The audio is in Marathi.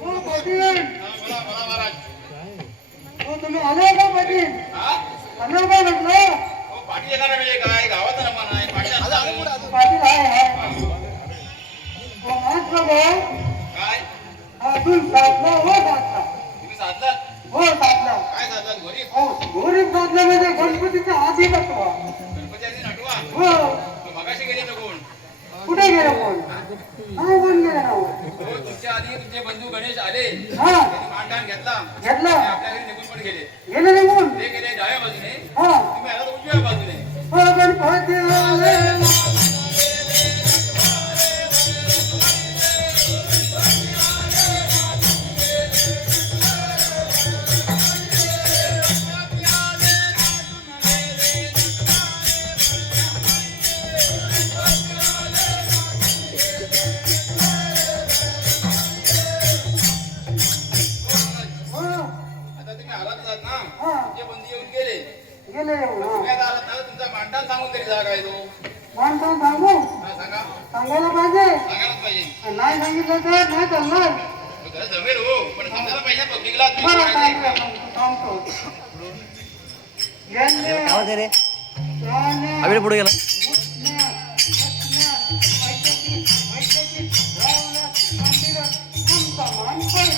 हो पाटील. बोला बोला महाराज. हो तुम्ही आले का पाटील? हा? आलो का म्हटलं? हो पाठी येणार म्हणजे काय गावाचा रमान आहे पाठी पाटील आहे. हो माहित बघा. काय अजून साधला हो साधला. तुम्ही साधलात हो साधला. काय साधलात घरी हो गरीब साधला म्हणजे गणपतीच्या आधी बसवा. गणपती आधी नटवा हो मगाशी गेले तर कोण कुठे गेलं कोण? नाही कोण गेलं ना. हो तुमच्या आधी तुमचे बंधू गणेश आले हा त्यांनी मानदान घेतला ते घेतलं. आपल्या घरी निघून पण गेले गेलं निघून. ते गेले डाव्या बाजूने हा तुम्ही आला तर उजव्या बाजूने हो गणपती आले. हो आता तुम्ही आलाच आहात ना हा तुमचे बंधू येऊन गेले गेले येऊन. तुम्ही आता आलात ना तुमचा मानदान सांगून तरी जा काय तो माणसं सांगू हा सांगा सांगायला पाहिजे. सांगायलाच पाहिजे नाही सांगितलं तर नाही चालणार. खरं जमेल हो पण समजायला पाहिजे पब्लिकला तुम्ही बरं सांगायचे. सांगतो. गेले. आवाज आहे रे जाणे. आम्ही पुढे गेला उठण्या, बसण्या, ऐकायची, रावण्यात, मंदिरात, आमचा मानकर